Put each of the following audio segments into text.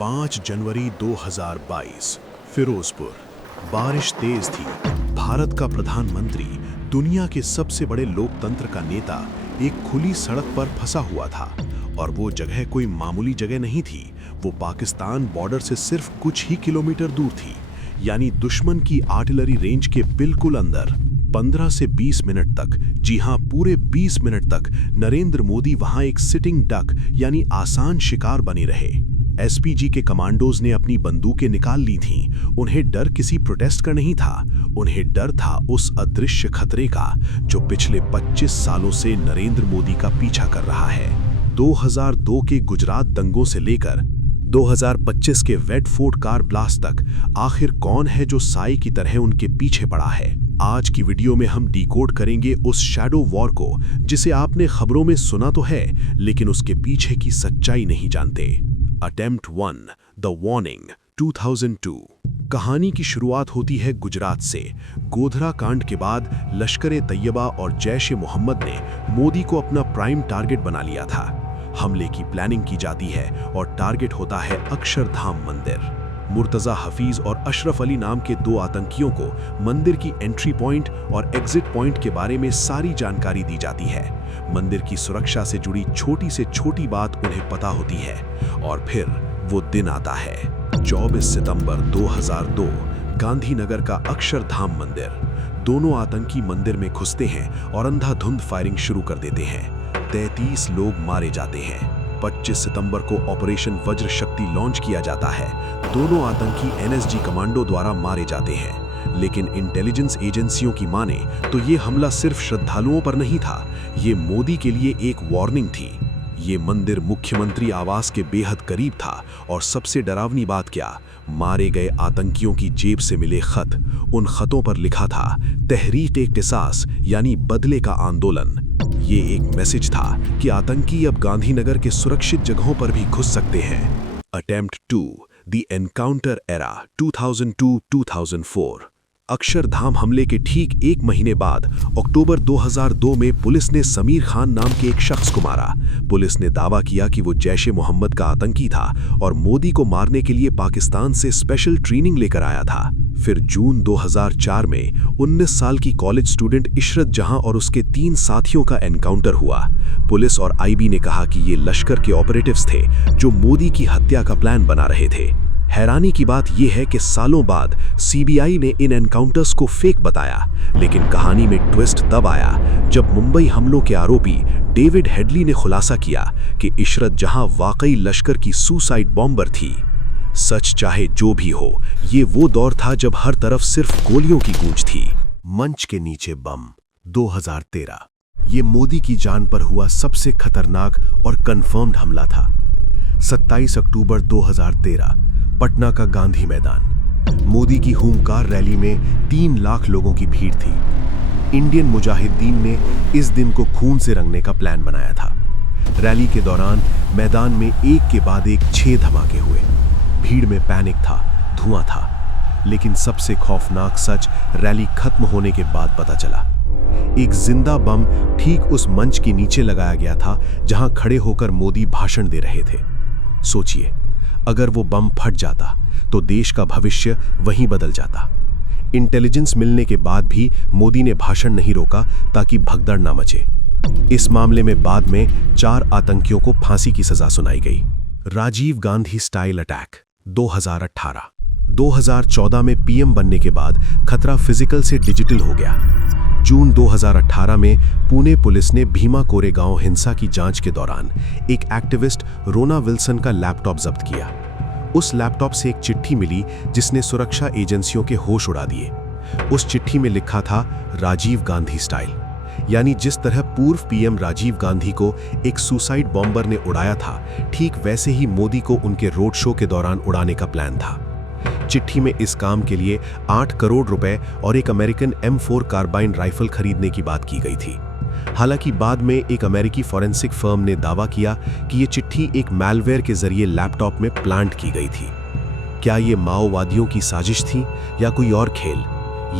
5 जनवरी 2022 फिरोजपुर। बारिश तेज थी। भारत का प्रधानमंत्री, दुनिया के सबसे बड़े लोकतंत्र का नेता एक खुली सड़क पर फंसा हुआ था। और वो जगह कोई मामूली जगह नहीं थी। वो पाकिस्तान बॉर्डर से सिर्फ कुछ ही किलोमीटर दूर थी, यानी दुश्मन की आर्टिलरी रेंज के बिल्कुल अंदर। 15 से 20 मिनट तक, जी हां पूरे 20 मिनट तक नरेंद्र मोदी वहां एक सिटिंग डक यानी आसान शिकार बने रहे। एसपीजी के कमांडोज ने अपनी बंदूकें निकाल ली थीं। उन्हें डर किसी प्रोटेस्ट का नहीं था, उन्हें डर था उस अदृश्य खतरे का जो पिछले 25 सालों से नरेंद्र मोदी का पीछा कर रहा है। 2002 के गुजरात दंगों से लेकर 2025 के वेट फोर्ट कार ब्लास्ट तक आखिर कौन है जो साई की तरह उनके पीछे पड़ा है। आज की वीडियो में हम डिकोड करेंगे उस शैडो वॉर को जिसे आपने खबरों में सुना तो है, लेकिन उसके पीछे की सच्चाई नहीं जानते। Attempt 1 the warning 2002। कहानी की शुरुआत होती है गुजरात से। गोधरा कांड के बाद लश्कर-ए-तैयबा और जैश-ए-मोहम्मद ने मोदी को अपना प्राइम टारगेट बना लिया था। हमले की प्लानिंग की जाती है और टारगेट होता है अक्षरधाम मंदिर। मुर्तजा हफीज और अशरफ अली नाम के 2 आतंकियों को मंदिर की एंट्री पॉइंट और एग्जिट पॉइंट के बारे में सारी जानकारी दी जाती है। मंदिर की सुरक्षा से जुड़ी छोटी से छोटी बात उन्हें पता होती है। और फिर वो दिन आता है, 24 सितंबर 2002, गांधीनगर का अक्षरधाम मंदिर। दोनों आतंकी मंदिर में घुसते हैं और अंधाधुंध फायरिंग शुरू कर देते हैं। 33 लोग मारे जाते हैं। 25 सितंबर को ऑपरेशन वज्र शक्ति लॉन्च किया जाता है। दोनों आतंकी एनएसजी कमांडो द्वारा मारे जाते हैं। लेकिन इंटेलिजेंस एजेंसियों की माने तो ये हमला सिर्फ श्रद्धालुओं पर नहीं था, ये मोदी के लिए एक वार्निंग थी। ये मंदिर मुख्यमंत्री आवास के बेहद करीब था और सबसे डरावनी बात क्या, मारे गए आतंकियों की जेब से मिले खत। उन खतों पर लिखा था तहरीक-ए-क़िसास यानी बदले का आंदोलन। ये एक मैसेज था कि आतंकी अब गांधीनगर के सुरक्षित जगहों पर भी घुस सकते हैं। Attempt 2 the encounter era 2002-2004। Akshardham हमले के ठीक 1 महीने बाद अक्टूबर 2002 में पुलिस ने समीर खान नाम के एक शख्स को मारा। पुलिस ने दावा किया कि वो जैश-ए-मोहम्मद का आतंकी था और मोदी को मारने के लिए पाकिस्तान से स्पेशल ट्रेनिंग लेकर आया था। फिर जून 2004 में 19 साल की कॉलेज स्टूडेंट इशरत जहां और उसके 3 साथियों का एनकाउंटर हुआ। पुलिस और आईबी ने कहा कि ये लश्कर के ऑपरेटिव्स थे जो मोदी की हत्या का प्लान बना रहे थे। हैरानी की बात यह है कि सालों बाद सीबीआई ने इन एनकाउंटर्स को फेक बताया, लेकिन कहानी में ट्विस्ट तब आया जब मुंबई हमलों के आरोपी डेविड हेडली ने खुलासा किया कि इशरत जहां वाकई लश्कर की सुसाइड बॉम्बर थी। सच चाहे जो भी हो, ये वो दौर था जब हर तरफ सिर्फ गोलियों की गूंज थी। मंच के नीचे बम 2013। ये मोदी की जान पर हुआ सबसे खतरनाक और कंफर्म्ड हमला था। 27 अक्टूबर 2013, पटना का गांधी मैदान। मोदी की हुंकार रैली में 3 लाख लोगों की भीड़ थी। इंडियन मुजाहिदीन ने इस दिन को खून से रंगने का प्लान बनाया था। रैली के दौरान मैदान में एक के बाद एक 6 धमाके हुए। भीड़ में पैनिक था, धुआं था। लेकिन सबसे खौफनाक सच रैली खत्म होने के बाद पता चला। एक जिंदा बम ठीक उस मंच के नीचे लगाया गया था जहां खड़े होकर मोदी भाषण दे रहे थे। सोचिए, अगर वो बम फट जाता तो देश का भविष्य वहीं बदल जाता। इंटेलिजेंस मिलने के बाद भी मोदी ने भाषण नहीं रोका ताकि भगदड़ ना मचे। इस मामले में बाद में 4 आतंकियों को फांसी की सजा सुनाई गई। Rajiv Gandhi style attack 2018। 2014 में पीएम बनने के बाद खतरा फिजिकल से डिजिटल हो गया। जून 2018 में पुणे पुलिस ने भीमा कोरेगांव हिंसा की जांच के दौरान एक एक्टिविस्ट रोना विल्सन का लैपटॉप जब्त किया। उस लैपटॉप से एक चिट्ठी मिली जिसने सुरक्षा एजेंसियों के होश उड़ा दिए। उस चिट्ठी में लिखा था राजीव गांधी स्टाइल, यानी जिस तरह पूर्व पीएम राजीव गांधी को एक सुसाइड बॉम्बर ने उड़ाया था, ठीक वैसे ही मोदी को उनके रोड शो के दौरान उड़ाने का प्लान था। चिट्ठी में इस काम के लिए 8 करोड़ रुपए और एक अमेरिकन M4 कार्बाइन राइफल खरीदने की बात की गई थी। हालांकि बाद में एक अमेरिकी फॉरेंसिक फर्म ने दावा किया कि ये चिट्ठी एक मैलवेयर के जरिए लैपटॉप में प्लांट की गई थी। क्या ये माओवादियों की साजिश थी या कोई और खेल?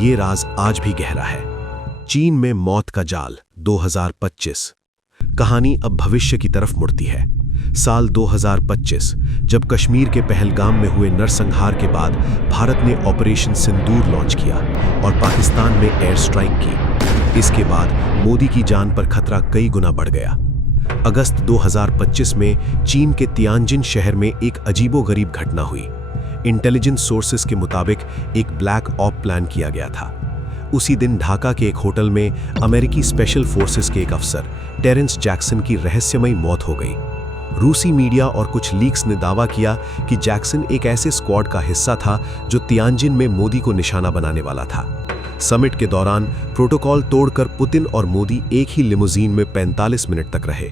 ये राज आज भी गहरा है। चीन में मौत का जाल 2025। कहानी अब भविष्य की तरफ मुड़ती है। साल 2025, जब कश्मीर के पहलगाम में हुए नरसंहार के बाद भारत ने ऑपरेशन सिंदूर लॉन्च किया और पाकिस्तान में एयर स्ट्राइक की। इसके बाद मोदी की जान पर खतरा कई गुना बढ़ गया। अगस्त 2025 में चीन के तियानजिन शहर में एक अजीबोगरीब घटना हुई। इंटेलिजेंस सोर्सेस के मुताबिक एक ब्लैक ऑप प्लान किया गया था। उसी दिन ढाका के एक होटल में अमेरिकी स्पेशल फोर्सेस के एक अफसर टेरेंस जैक्सन की रहस्यमयी मौत हो गई। रूसी मीडिया और कुछ लीक्स ने दावा किया कि जैक्सन एक ऐसे स्क्वाड का हिस्सा था जो तियानजिन में मोदी को निशाना बनाने वाला था। समिट के दौरान प्रोटोकॉल तोड़कर पुतिन और मोदी एक ही लिमोजीन में 45 मिनट तक रहे,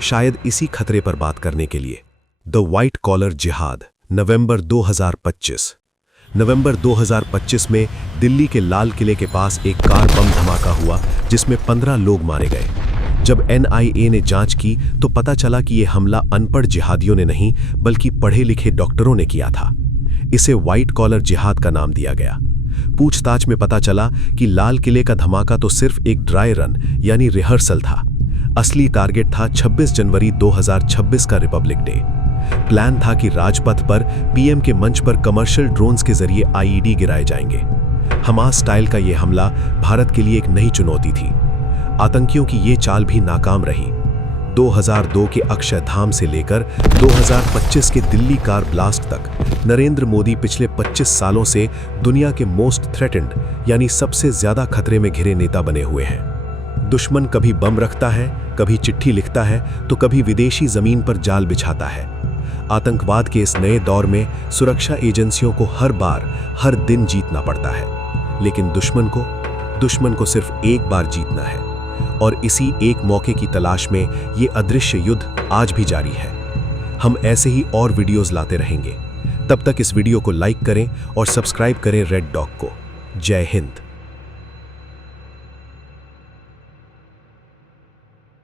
शायद इसी खतरे पर बात करने के लिए। द व्हाइट कॉलर जिहाद, नवंबर 2025। नवंबर 2025 में दिल्ली के लाल किले के पास एक कार बम धमाका हुआ जिसमें 15 लोग मारे गए। जब NIA ने जांच की तो पता चला कि यह हमला अनपढ़ जिहादियों ने नहीं बल्कि पढ़े लिखे डॉक्टरों ने किया था। इसे व्हाइट कॉलर जिहाद का नाम दिया गया। पूछताछ में पता चला कि लाल किले का धमाका तो सिर्फ एक ड्राई रन यानी रिहर्सल था। असली टारगेट था 26 जनवरी 2026 का रिपब्लिक डे। प्लान था कि राजपथ पर PM के मंच पर कमर्शियल ड्रोन्स के जरिए IED गिराए जाएंगे। हमास स्टाइल का यह हमला भारत के लिए एक नई चुनौती थी। आतंकियों की ये चाल भी नाकाम रही। 2002 के अक्षयधाम से लेकर 2025 के दिल्ली कार ब्लास्ट तक नरेंद्र मोदी पिछले 25 सालों से दुनिया के मोस्ट थ्रेटेंड यानी सबसे ज्यादा खतरे में घिरे नेता बने हुए हैं। दुश्मन कभी बम रखता है, कभी चिट्ठी लिखता है, तो कभी विदेशी जमीन पर जाल बिछाता है। आतंकवाद के इस नए दौर में सुरक्षा एजेंसियों को हर बार, हर दिन जीतना पड़ता है, लेकिन दुश्मन को सिर्फ एक बार जीतना है। और इसी एक मौके की तलाश में ये अदृश्य युद्ध आज भी जारी है। हम ऐसे ही और वीडियोस लाते रहेंगे। तब तक इस वीडियो को लाइक करें और सब्सक्राइब करें रेड डॉग को। जय हिंद।